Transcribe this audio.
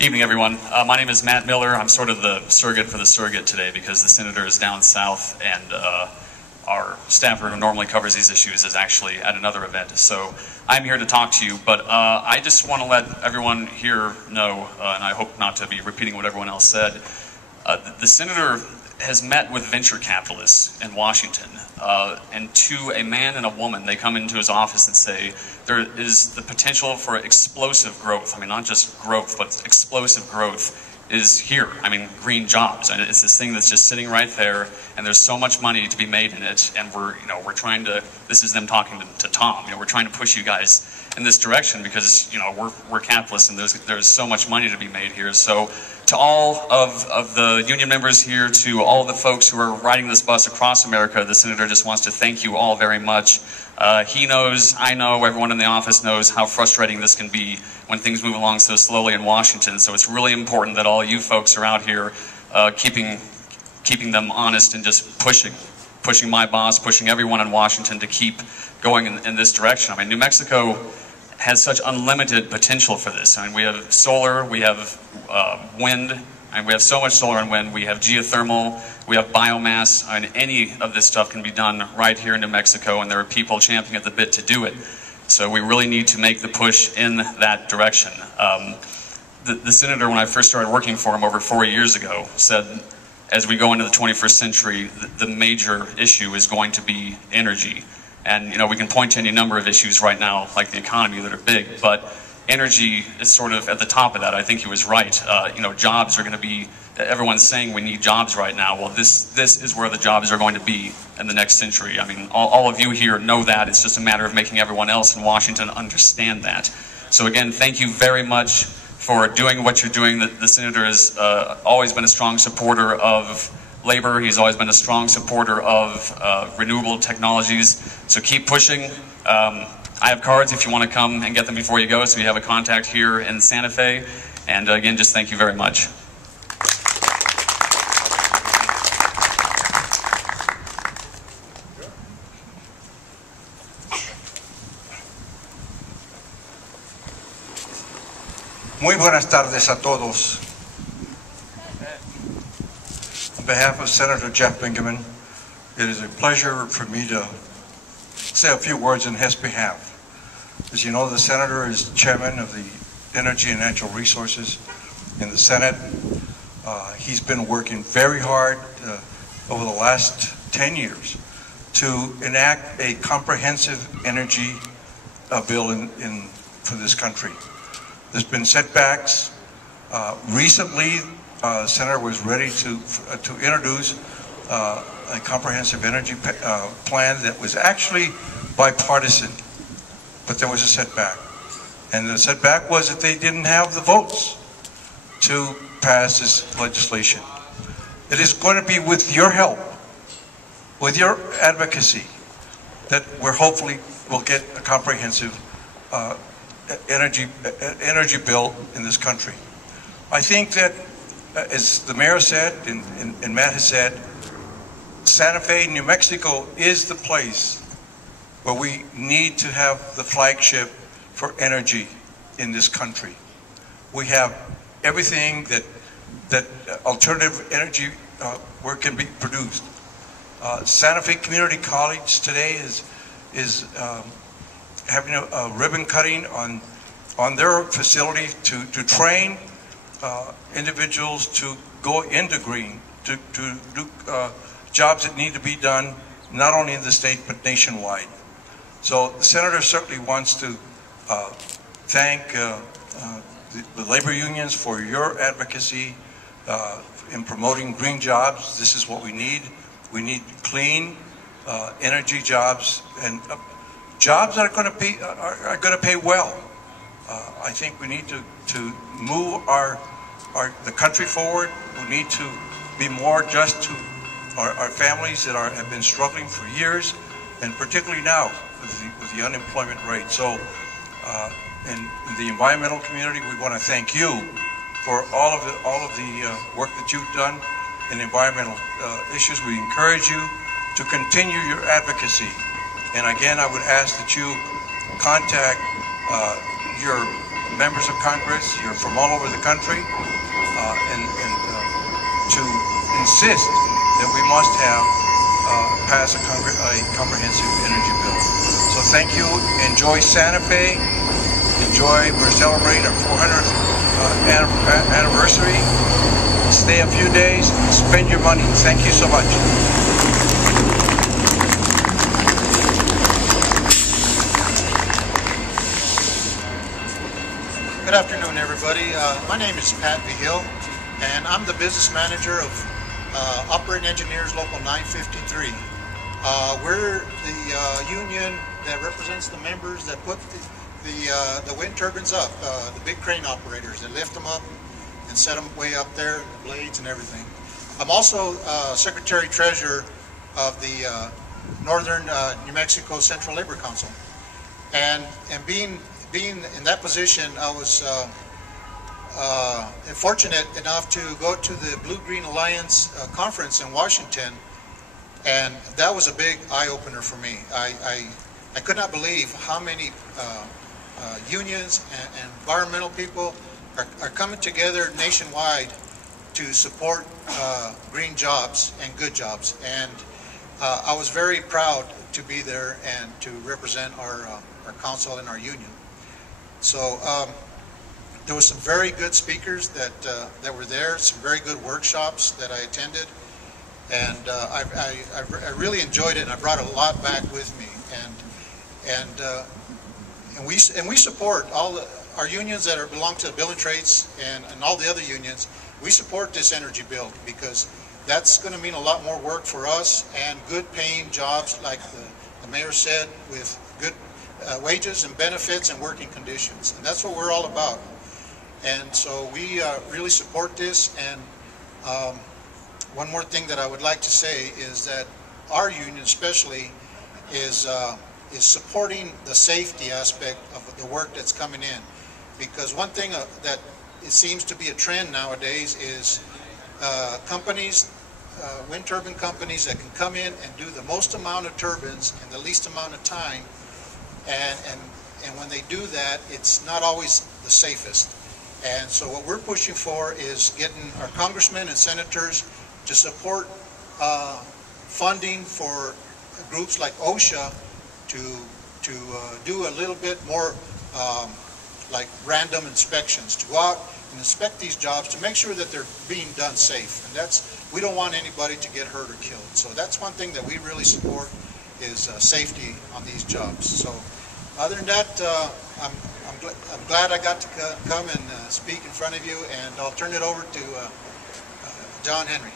Evening, everyone. My name is Matt Miller. I'm sort of the surrogate for the surrogate today because the senator is down south and our staffer who normally covers these issues is actually at another event. So I'm here to talk to you, but I just want to let everyone here know, and I hope not to be repeating what everyone else said, the senator has met with venture capitalists in Washington, and to a man and a woman, they come into his office and say, there is the potential for explosive growth. I mean, not just growth, but explosive growth is here. I mean, green jobs. And it's this thing that's just sitting right there, and there's so much money to be made in it, and we're trying to, this is them talking to Tom, we're trying to push you guys in this direction because, we're capitalists and there's so much money to be made here. So to all of the union members here, to all of the folks who are riding this bus across America, the senator just wants to thank you all very much. He knows, I know, everyone in the office knows how frustrating this can be when things move along so slowly in Washington. So it's really important that all you folks are out here keeping them honest and just pushing my boss, pushing everyone in Washington to keep going in this direction. I mean, New Mexico has such unlimited potential for this. I mean, we have solar, we have wind, and we have so much solar and wind. We have geothermal, we have biomass, and any of this stuff can be done right here in New Mexico, and there are people champing at the bit to do it. So we really need to make the push in that direction. The senator, when I first started working for him over 4 years ago, said, as we go into the 21st century, the major issue is going to be energy. And, we can point to any number of issues right now, like the economy, that are big, but energy is sort of at the top of that. I think he was right. Jobs are going to be, everyone's saying we need jobs right now. Well, this is where the jobs are going to be in the next century. I mean, all of you here know that. It's just a matter of making everyone else in Washington understand that. So again, thank you very much for doing what you're doing. The senator has always been a strong supporter of labor. He's always been a strong supporter of renewable technologies. So keep pushing. I have cards if you want to come and get them before you go, so you have a contact here in Santa Fe. And again, just thank you very much. Muy buenas tardes a todos. On behalf of Senator Jeff Bingaman, it is a pleasure for me to say a few words on his behalf. As you know, the senator is chairman of the Energy and Natural Resources in the Senate. He's been working very hard over the last 10 years to enact a comprehensive energy bill for this country. There's been setbacks. Recently, the senator was ready to introduce a comprehensive energy plan that was actually bipartisan, but there was a setback. And the setback was that they didn't have the votes to pass this legislation. It is going to be with your help, with your advocacy, that we're hopefully will get a comprehensive energy bill in this country. I think that, as the mayor said and Matt has said, Santa Fe, New Mexico is the place where we need to have the flagship for energy in this country. We have everything that alternative energy where it can be produced. Santa Fe Community College today is having a ribbon cutting on their facility to train individuals to go into green, to do jobs that need to be done not only in the state but nationwide. So the senator certainly wants to thank the labor unions for your advocacy in promoting green jobs. This is what we need. We need clean energy jobs and jobs that are going to pay well. I think we need to move the country forward. We need to be more just to our families that have been struggling for years, and particularly now with the unemployment rate. So, in the environmental community, we want to thank you for all of the work that you've done in environmental issues. We encourage you to continue your advocacy. And again, I would ask that you contact You're members of Congress, you're from all over the country, and to insist that we must have pass a comprehensive energy bill. So thank you. Enjoy Santa Fe. Enjoy. We're celebrating our 400th anniversary. Stay a few days. Spend your money. Thank you so much. Good afternoon, everybody. My name is Pat Vigil, and I'm the business manager of Operating Engineers Local 953. We're the union that represents the members that put the wind turbines up, the big crane operators that lift them up and set them way up there, the blades and everything. I'm also Secretary-Treasurer of the Northern New Mexico Central Labor Council, and being in that position, I was fortunate enough to go to the Blue-Green Alliance conference in Washington, and that was a big eye-opener for me. I could not believe how many unions and environmental people are coming together nationwide to support green jobs and good jobs, and I was very proud to be there and to represent our council and our union. So there were some very good speakers that were there, some very good workshops that I attended, and I really enjoyed it, and I brought a lot back with me. And we support all our unions that belong to the Building Trades and all the other unions. We support this energy bill because that's going to mean a lot more work for us and good paying jobs, like the mayor said, with good wages and benefits and working conditions, and that's what we're all about. And so we really support this. And one more thing that I would like to say is that our union especially is supporting the safety aspect of the work that's coming in, because one thing that it seems to be a trend nowadays is companies, wind turbine companies that can come in and do the most amount of turbines in the least amount of time. And when they do that, it's not always the safest. And so what we're pushing for is getting our congressmen and senators to support funding for groups like OSHA to do a little bit more like random inspections, to go out and inspect these jobs to make sure that they're being done safe. And we don't want anybody to get hurt or killed. So that's one thing that we really support, is safety on these jobs. So other than that, I'm glad I got to come and speak in front of you, and I'll turn it over to John Henry.